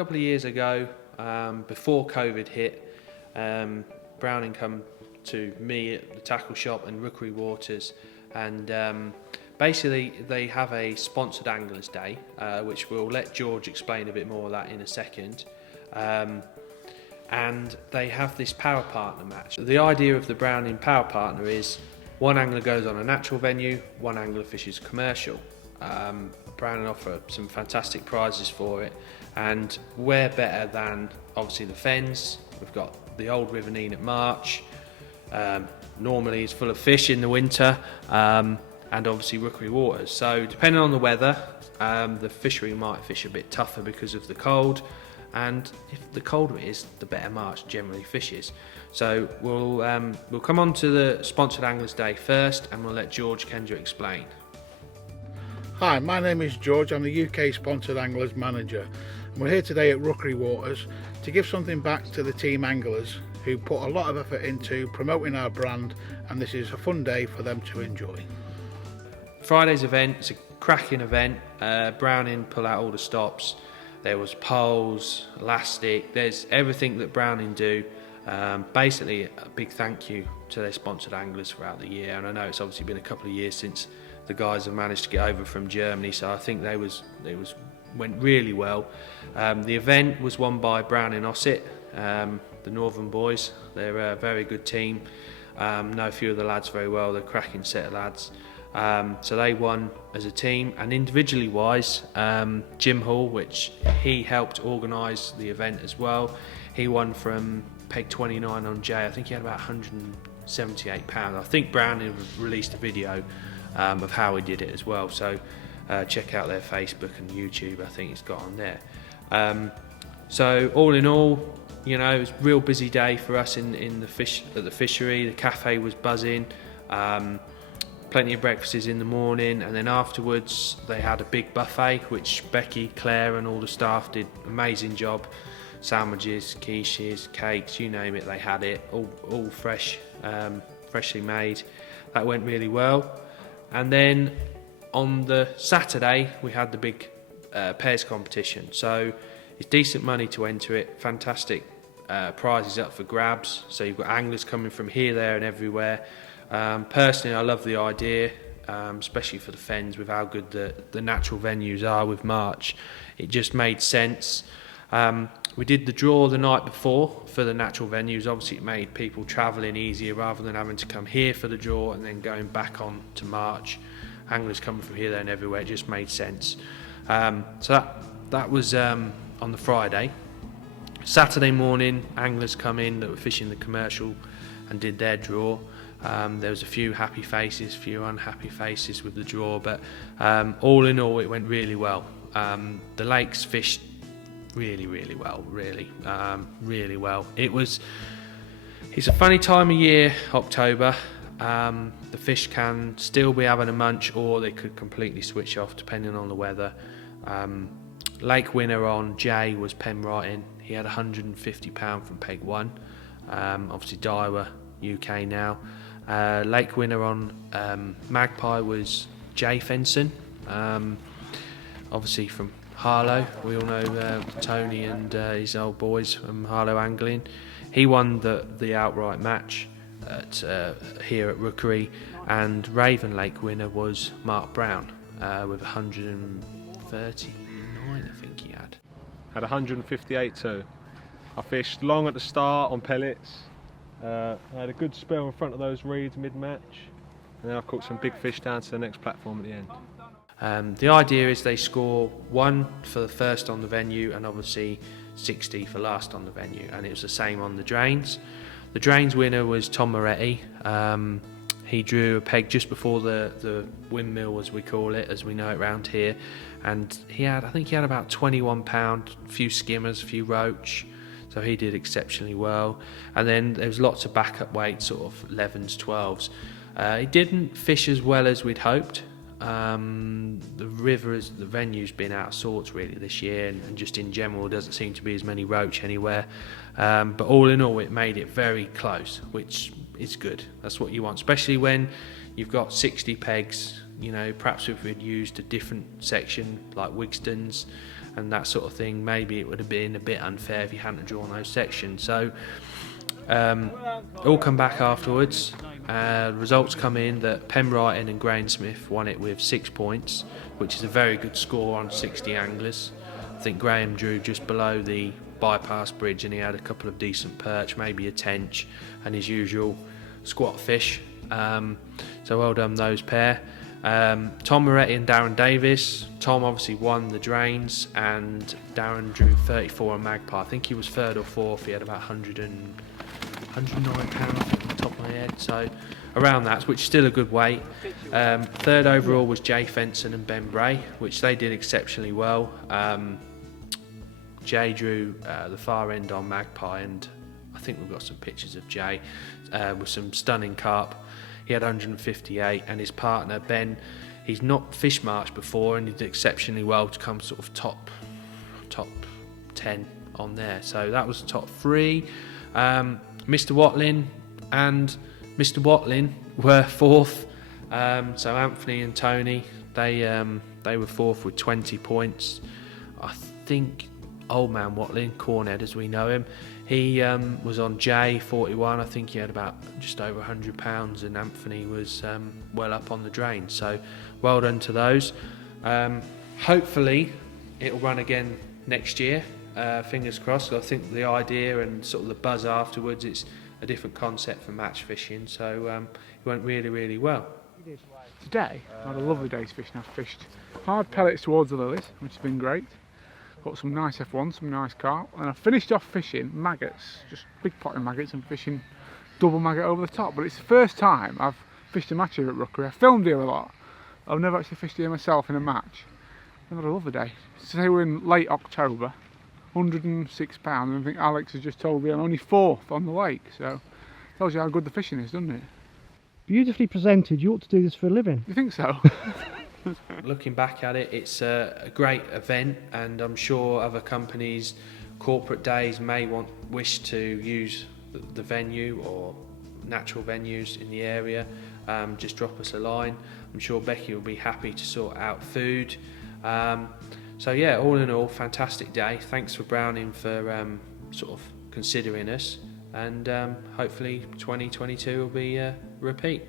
couple of years ago, before COVID hit, Browning come to me at the tackle shop and Rookery Waters, and basically they have a sponsored Anglers Day, which we'll let George explain a bit more of that in a second. And they have this power partner match. The idea of the Browning power partner is one angler goes on a natural venue, one angler fishes commercial. Browning offer some fantastic prizes for it, and where better than obviously the Fens. We've got the old River Nene at March, normally it's full of fish in the winter, and obviously Rookery Waters. So depending on the weather, the fishery might fish a bit tougher because of the cold, and if the colder it is, the better March generally fishes. So we'll come on to the sponsored Anglers Day first, and we'll let George Kendra explain. Hi, my name is George. I'm the UK Sponsored Anglers Manager. And we're here today at Rookery Waters to give something back to the team anglers who put a lot of effort into promoting our brand, and this is a fun day for them to enjoy. Friday's event is a cracking event. Browning pull out all the stops. There was poles, elastic, there's everything that Browning do. Basically a big thank you to their sponsored anglers throughout the year, and I know it's obviously been a couple of years since the guys have managed to get over from Germany, so I think they went really well. The event was won by Browning Ossett, the Northern boys. They're a very good team. Know a few of the lads very well. They're a cracking set of lads. So they won as a team, and individually wise, Jim Hall, which he helped organise the event as well, he won from peg 29 on Jay. I think he had about £178. I think Browning released a video of how he did it as well, so check out their Facebook and YouTube. I think it's got on there. So all in all, you know, it was a real busy day for us at the fishery. The cafe was buzzing. Plenty of breakfasts in the morning, and then afterwards they had a big buffet which Becky, Claire and all the staff did an amazing job. Sandwiches, quiches, cakes, you name it, they had it, all fresh, freshly made. That went really well. And then on the Saturday we had the big pairs competition, so it's decent money to enter it, fantastic prizes up for grabs. So you've got anglers coming from here, there and everywhere. Personally, I love the idea, especially for the Fens, with how good the natural venues are with March. It just made sense. We did the draw the night before for the natural venues. Obviously it made people travelling easier rather than having to come here for the draw and then going back on to March. Anglers coming from here, there and everywhere, it just made sense. So that was on the Friday. Saturday morning, anglers come in that were fishing the commercial and did their draw. There was a few happy faces, a few unhappy faces with the draw, but all in all it went really well. The lakes fished really well, really well. It's a funny time of year, October. The fish can still be having a munch, or they could completely switch off depending on the weather. Lake winner on Jay was Penwrighting. He had £150 from peg 1. Obviously Daiwa UK now. Lake winner on Magpie was Jay Fenson, obviously from Harlow. We all know Tony and his old boys from Harlow Angling. He won the outright match here at Rookery, and Raven Lake winner was Mark Brown with 139, I think he had. Had 158 too. I fished long at the start on pellets. I had a good spell in front of those reeds mid-match, and then I caught some big fish down to the next platform at the end. The idea is they score 1 for the first on the venue and obviously 60 for last on the venue, and it was the same on the drains. The drains winner was Tom Moretti. He drew a peg just before the windmill, as we call it, as we know it round here, and I think he had about £21, a few skimmers, a few roach, so he did exceptionally well. And then there was lots of backup weights, sort of 11s, 12s. He didn't fish as well as we'd hoped. The venue's been out of sorts really this year, and just in general there doesn't seem to be as many roach anywhere. But all in all, it made it very close, which is good. That's what you want, especially when you've got 60 pegs you know, perhaps if we'd used a different section like Wigston's and that sort of thing, maybe it would have been a bit unfair if you hadn't drawn those sections. So all come back afterwards. Results come in that Penbrighton and Grainsmith won it with 6 points, which is a very good score on 60 anglers. I think Graham drew just below the bypass bridge and he had a couple of decent perch, maybe a tench and his usual squat fish. So well done those pair. Tom Moretti and Darren Davis. Tom obviously won the drains and Darren drew 34 on magpie. I think he was third or fourth. He had about 109 pounds off the top of my head, so around that, which is still a good weight. Third overall was Jay Fenson and Ben Bray, which they did exceptionally well. Jay drew the far end on magpie, and I think we've got some pictures of Jay with some stunning carp. He had 158, and his partner Ben, he's not fish marched before and he did exceptionally well to come sort of top 10 on there. So that was the top 3. Mr. Watlin and Mr. Watlin were fourth. So Anthony and Tony, they were fourth with 20 points. I think Old Man Watlin, Cornhead as we know him, he was on J 41. I think he had about just over £100, and Anthony was well up on the drain. So well done to those. Hopefully it'll run again next year. Fingers crossed. I think the idea and sort of the buzz afterwards, it's a different concept for match fishing, so it went really well. Today I had a lovely day's fishing. I've fished hard pellets towards the lilies, which has been great. Got some nice F1, some nice carp, and I finished off fishing maggots, just big potting maggots, and fishing double maggot over the top. But it's the first time I've fished a match here at Rookery. I filmed here a lot. I've never actually fished here myself in a match. I've had a lovely day. Today we're in late October, £106, and I think Alex has just told me I'm only 4th on the lake, so tells you how good the fishing is, doesn't it? Beautifully presented. You ought to do this for a living. You think so? Looking back at it, it's a great event, and I'm sure other companies, corporate days may wish to use the venue or natural venues in the area. Just drop us a line. I'm sure Becky will be happy to sort out food. So yeah, all in all, fantastic day. Thanks for Browning for sort of considering us, and hopefully 2022 will be a repeat.